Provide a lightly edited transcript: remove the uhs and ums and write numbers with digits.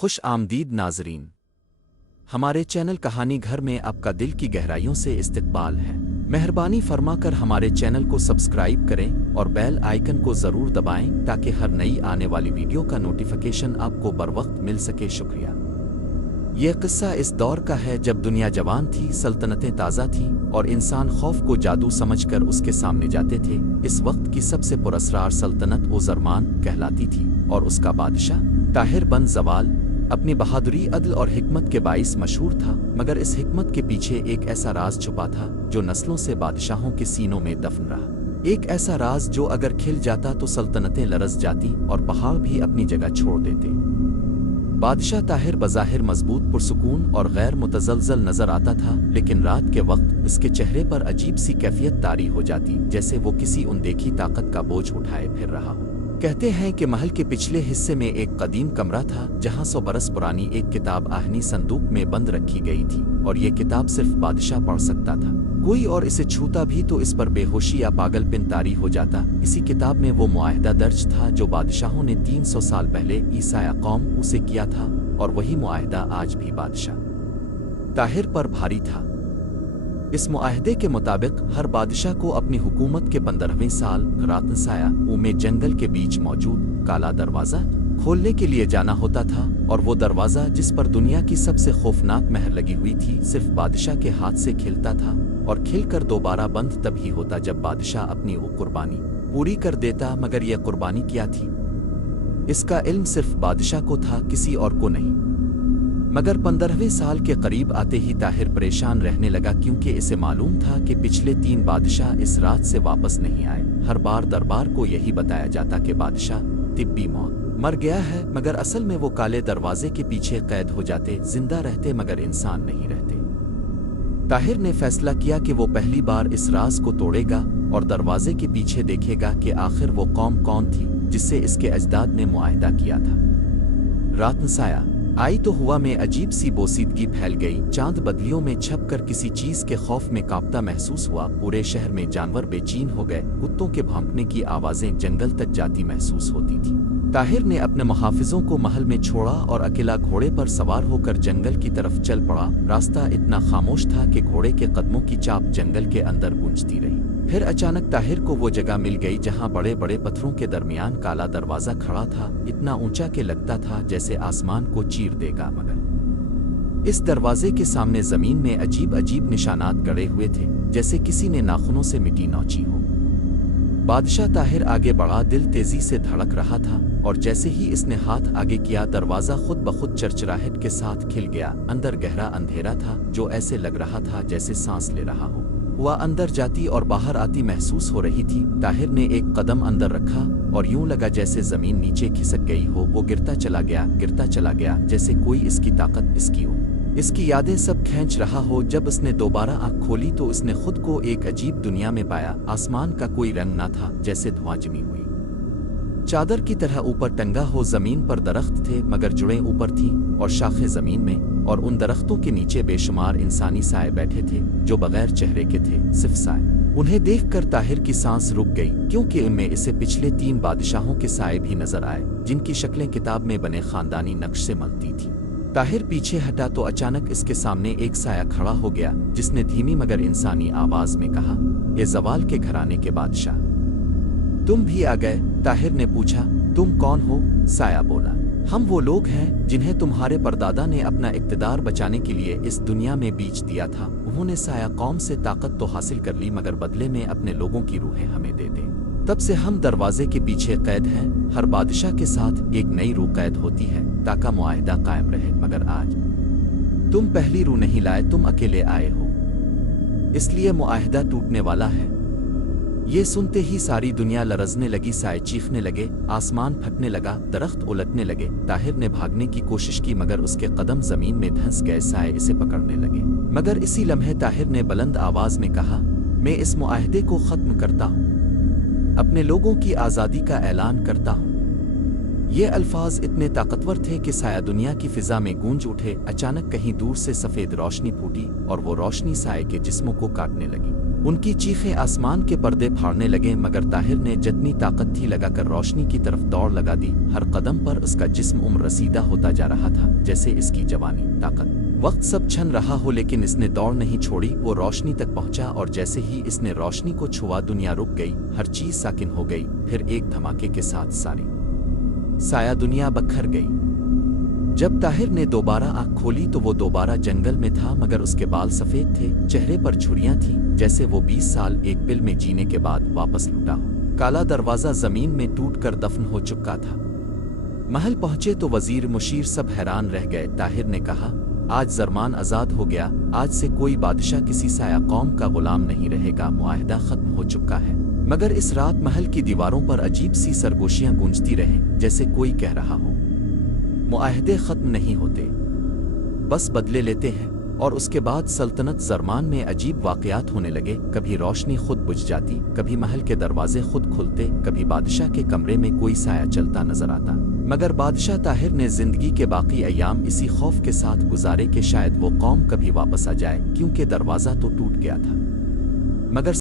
खुश आमदीद नाजरीन, हमारे चैनल कहानी घर में आपका दिल की गहराइयों से इस्तकबाल है। मेहरबानी फरमाकर हमारे चैनल को सब्सक्राइब करें और बेल आइकन को ज़रूर दबाएं ताकि हर नई आने वाली वीडियो का नोटिफिकेशन आपको बरवक्त मिल सके। शुक्रिया। यह किस्सा इस दौर का है जब दुनिया जवान थी, सल्तनतें ताज़ा थीं और इंसान खौफ को जादू समझकर उसके सामने जाते थे। इस वक्त की सबसे पुरस्रार सल्तनत ओज़रमान कहलाती थी और उसका बादशाह ताहिर बन ज़वाल अपनी बहादुरी, अदल और हिकमत के बाइस मशहूर था। मगर इस हिकमत के पीछे एक ऐसा राज छुपा था जो नस्लों से बादशाहों के सीनों में दफन रहा। एक ऐसा राज जो अगर खिल जाता तो सल्तनतें लरज़ जाती और पहाड़ भी अपनी जगह छोड़ देते। बादशाह ताहिर बज़ाहिर मजबूत, पुरसुकून और गैर मुतज़लज़ल नजर आता था, लेकिन रात के वक्त इसके चेहरे पर अजीब सी कैफियत तारी हो जाती, जैसे वो किसी अनदेखी ताकत का बोझ उठाए फिर रहा हो। कहते हैं कि महल के पिछले हिस्से में एक कदीम कमरा था जहां 100 बरस पुरानी एक किताब आहनी संदूक में बंद रखी गई थी और ये किताब सिर्फ बादशाह पढ़ सकता था। कोई और इसे छूता भी तो इस पर बेहोशी या पागलपन तारी हो जाता। इसी किताब में वो मुआहदा दर्ज था जो बादशाहों ने 300 साल पहले ईसाया कौम उसे किया था, और वही मुआहदा आज भी बादशाह ताहिर पर भारी था। इस मुआहदे के मुताबिक हर बादशाह को अपनी हुकूमत के 15वें साल रातनसाया में जंगल के बीच मौजूद काला दरवाज़ा खोलने के लिए जाना होता था, और वो दरवाज़ा जिस पर दुनिया की सबसे खौफनाक मेहर लगी हुई थी सिर्फ बादशाह के हाथ से खिलता था और खिलकर दोबारा बंद तभी होता जब बादशाह अपनी वो कुर्बानी पूरी कर देता। मगर यह कुर्बानी क्या थी, इसका इल्म सिर्फ बादशाह को था, किसी और को नहीं। मगर 15वें साल के करीब आते ही ताहिर परेशान रहने लगा, क्योंकि इसे मालूम था कि पिछले 3 बादशाह इस रात से वापस नहीं आए। हर बार दरबार को यही बताया जाता कि बादशाह तिब्बी मौत मर गया है, मगर असल में वो काले दरवाजे के पीछे कैद हो जाते, जिंदा रहते मगर इंसान नहीं रहते। ताहिर ने फैसला किया कि वो पहली बार इस राज को तोड़ेगा और दरवाजे के पीछे देखेगा कि आखिर वो कौम कौन थी जिससे इसके अजदाद ने मुआहदा किया था। रातनसाया आई तो हुआ में अजीब सी बोसीदगी फैल गई। चांद बदलियों में छप कर किसी चीज के खौफ में कांपता महसूस हुआ। पूरे शहर में जानवर बेचैन हो गए। कुत्तों के भौंकने की आवाजें जंगल तक जाती महसूस होती थी। ताहिर ने अपने मुहाफिजों को महल में छोड़ा और अकेला घोड़े पर सवार होकर जंगल की तरफ चल पड़ा। रास्ता इतना खामोश था कि घोड़े के कदमों की चाप जंगल के अंदर गूंजती रही। फिर अचानक ताहिर को वो जगह मिल गई जहां बड़े बड़े पत्थरों के दरमियान काला दरवाजा खड़ा था, इतना ऊंचा कि लगता था जैसे आसमान को चीर देगा। मगर इस दरवाजे के सामने जमीन में अजीब अजीब निशानात गड़े हुए थे, जैसे किसी ने नाखूनों से मिट्टी नोची हो। बादशाह ताहिर आगे बढ़ा, दिल तेजी से धड़क रहा था, और जैसे ही इसने हाथ आगे किया दरवाजा खुद ब खुद चरचराहट के साथ खिल गया। अंदर गहरा अंधेरा था जो ऐसे लग रहा था जैसे सांस ले रहा हो। वह अंदर जाती और बाहर आती महसूस हो रही थी। ताहिर ने एक कदम अंदर रखा और यूं लगा जैसे जमीन नीचे खिसक गई हो। वो गिरता चला गया, जैसे कोई इसकी ताकत, इसकी यादें सब खींच रहा हो। जब उसने दोबारा आंख खोली तो उसने खुद को एक अजीब दुनिया में पाया। आसमान का कोई रंग ना था, जैसे धुआं जमी हुई चादर की तरह ऊपर टंगा हो। जमीन पर दरख्त थे मगर जुड़ें ऊपर थीं और शाखें जमीन में, और उन दरख्तों के नीचे बेशुमार इंसानी साए बैठे थे जो बगैर चेहरे के थे, सिर्फ साए। उन्हें देखकर ताहिर की सांस रुक गई, क्योंकि उनमें इसे पिछले 3 बादशाहों के साए भी नजर आए जिनकी शक्लें किताब में बने खानदानी नक्श से मिलती थी। ताहिर पीछे हटा तो अचानक इसके सामने एक साया खड़ा हो गया जिसने धीमी मगर इंसानी आवाज में कहा, ये ज़वाल के घराने के बादशाह तुम भी आ गए? ताहिर ने पूछा, तुम कौन हो? साया बोला, हम वो लोग हैं जिन्हें तुम्हारे परदादा ने अपना इक़्तिदार बचाने के लिए इस दुनिया में बीच दिया था। उन्होंने साया कौम से ताकत तो हासिल कर ली, मगर बदले में अपने लोगों की रूहें हमें दे दें। तब से हम दरवाजे के पीछे कैद हैं। हर बादशाह के साथ एक नई रूह कैद होती है ताकि मुआहदा कायम रहे, मगर आज तुम पहली रूह नहीं लाए, तुम अकेले आए हो, इसलिए मुआहदा टूटने वाला है। ये सुनते ही सारी दुनिया लरजने लगी। साए चीखने लगे, आसमान फटने लगा, दरख्त उलटने लगे। ताहिर ने भागने की कोशिश की मगर उसके कदम जमीन में धंस गए। साए इसे पकड़ने लगे, मगर इसी लम्हे ताहिर ने बुलंद आवाज में कहा, मैं इस मुआहदे को खत्म करता हूँ, अपने लोगों की आज़ादी का ऐलान करता हूँ। ये अल्फाज इतने ताकतवर थे कि साया दुनिया की फिजा में गूंज उठे। अचानक कहीं दूर से सफ़ेद रोशनी फूटी और वो रोशनी साए के जिस्मों को काटने लगी। उनकी चीखें आसमान के पर्दे फाड़ने लगे, मगर ताहिर ने जितनी ताकत थी लगा कर रोशनी की तरफ दौड़ लगा दी। हर कदम पर उसका जिस्म उम्र रसीदा होता जा रहा था, जैसे इसकी जवानी, ताकत, वक्त सब छन रहा हो, लेकिन इसने दौड़ नहीं छोड़ी। वो रोशनी तक पहुंचा और जैसे ही इसने रोशनी को छुआ दुनिया रुक गई, हर चीज साकिन हो गई। फिर एक धमाके के साथ सारी साया दुनिया बखर गई। जब ताहिर ने दोबारा आँख खोली तो वो दोबारा जंगल में था, मगर उसके बाल सफेद थे, चेहरे पर झुर्रियां थीं, जैसे वो 20 साल एक पिल में जीने के बाद वापस लौटा हो। काला दरवाजा जमीन में टूटकर दफन हो चुका था। महल पहुंचे तो वजीर मुशीर सब हैरान रह गए। ताहिर ने कहा, आज जरमान आजाद हो गया, आज से कोई बादशाह किसी साया कौम का गुलाम नहीं रहेगा, मुआहदा खत्म हो चुका है। मगर इस रात महल की दीवारों पर अजीब सी सरगोशियां गूंजती रहें, जैसे कोई कह रहा हो, मुआहदे खत्म नहीं होते, बस बदले लेते हैं। और उसके बाद सल्तनत जरमान में अजीब वाकयात होने लगे। कभी रोशनी खुद बुझ जाती, कभी महल के दरवाजे खुद खुलते, कभी बादशाह के कमरे में कोई साया चलता नजर आता। मगर बादशाह ताहिर ने जिंदगी के बाकी अयाम इसी खौफ के साथ गुजारे कि शायद वो कौम कभी वापस आ जाए, क्योंकि दरवाजा तो टूट गया था। मगर